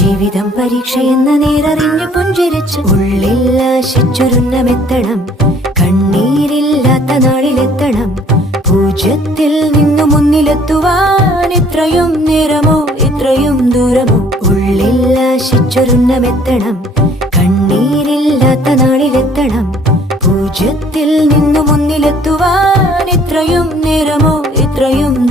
ജീവിതം പരീക്ഷയെന്ന നേരറിഞ്ഞു പുഞ്ചിരിച്ച് ഉള്ളിൽ ആശിച്ചൊരുന്നമെത്തണം. കണ്ണീരില്ലാത്ത നാളിലെത്തണം. പൂജ്യത്തിൽ നിന്നു മുന്നിലെത്തുവാൻ ഇത്രയും നേരമോ ഇത്രയും ദൂരമോ? ഉള്ളിൽ ആശിച്ചൊരുന്നമെത്തണം. കണ്ണീരില്ലാത്ത നാളിലെത്തണം. പൂജ്യത്തിൽ നിന്നു മുന്നിലെത്തുവാൻ ഇത്രയും നേരമോ ഇത്രയും